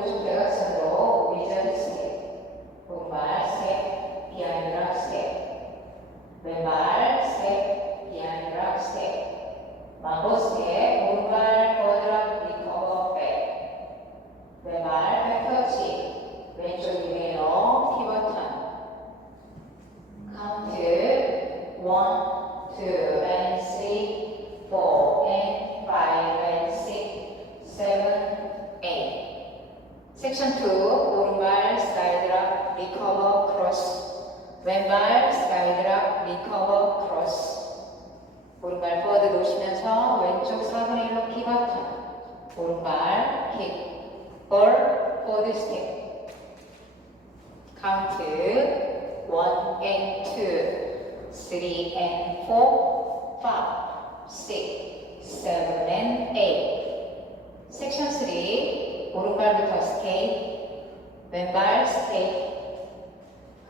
오른쪽 대각선으로 위자드 스텝, 오른발 스텝, 비하인드 락 스텝, 왼발 스텝, 비하인드 락 스텝, 망고 스텝, 오른발 포드락 리커버 백, 왼발 백터치, 왼쪽 위에요 피벗턴. 카운트 1, 2, and 3, 4, and 5, and 6, 7, 8. 섹션 2, 오른발 사이드락 리커버 크로스, 왼발 사이드락 리커버 크로스. 오른발 포워드 놓으시면서 왼쪽 4분의 1로 피벗턴, 오른발 킥, 볼, 포워드 스텝. 카운트 1 and 2, 3 and 4, 5, 6, 7 and 8. 섹션 3, 오른발부터 스테이, 왼발 스테이,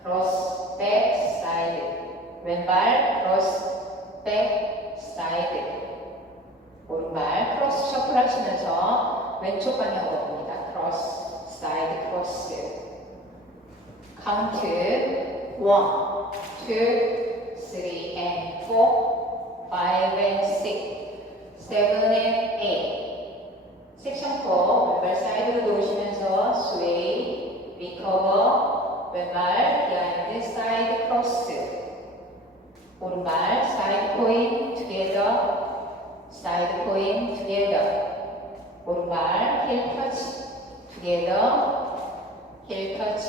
크로스, 백, 사이드, 왼발 크로스, 백, 사이드. 오른발 크로스 셔플 하시면서 왼쪽 방향으로 봅니다. 크로스, 사이드 크로스. 카운트 1, 2, 3 and 4, 5 and 6, 7 and 8. 섹션 4, 왼발 사이드로 놓으시면서 스웨이, 리커버, 왼발 비하인드 사이드 크로스. 오른발 사이드 포인 투게더, 사이드 포인 투게더. 오른발 힐 터치, 투게더, 힐 터치,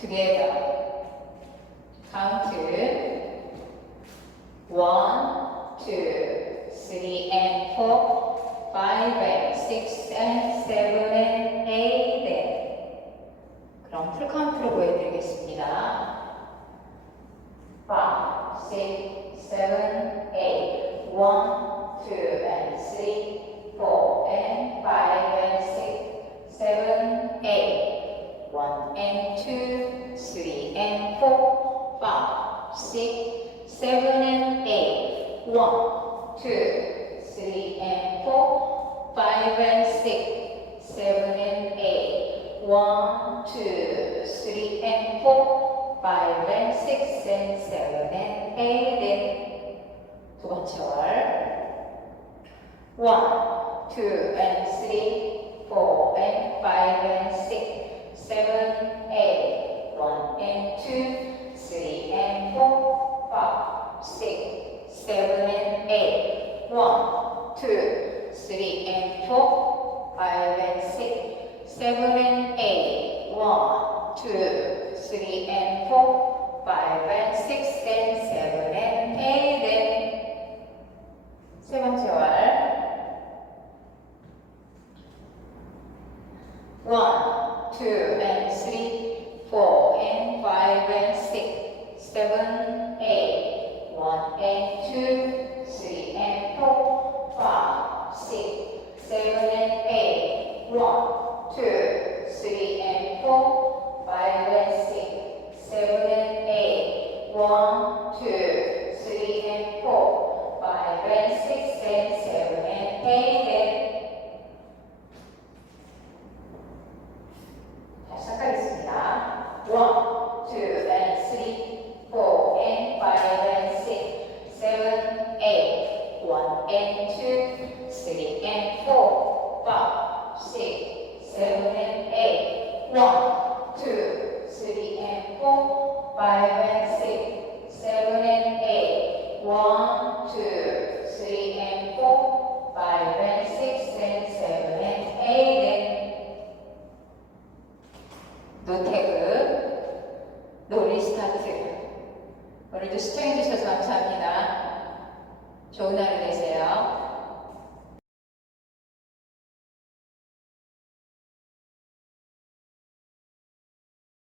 투게더. 카운트 1, 2, 3 and 4, 5 and 6 and 7 and 8. 그럼 풀 카운트로 보여드리겠습니다. 5, 6, 7, 8, 1, 2 and 3, 4 and 5 and 6, 7, 8. 1 and 2, 3 and 4, 5, 6, 7 and 8. 1, 2, 3 and 4, 5 and 6, 7 and 8. 1, 2, 3 and 4, 5 and 6 and 7 and 8. 두 번째 월. 1, 2 and 3, 4 and 5 and 6, 7, 8. 1 and 2, 3 and 4, 5, 6, 7 and 8. 1, 2, 3 and 4, 5 and 6, 7 and 8. 1, 2, 3 and 4, 5 and 6 and 7 and 8. 세 번째 월. 1, 2 and 3, 4 and 5 and 6, 7, 8. 1 and 2, 3 and 4, 5, 6, 7 and 8. 1, 2, 3 and 4, 5 and 6, 7 and 8. 1, 2, 3 and 4, 5 and 6 and 7 and 8. 시작하겠습니다. 1, 2 and 3, 4 and 5 and 6, 7, 8. 1 and 2, 3 and 4, 5, 6, 7 and 8. 1, 2, 3 and 4, 5 and 6, 7 and 8. 1, 2, 3 and 4, 5 and 6 and 7 and 8. 노태그, 노리스타트. 오늘도 시청해주셔서 감사합니다. 좋은 하루 되세요.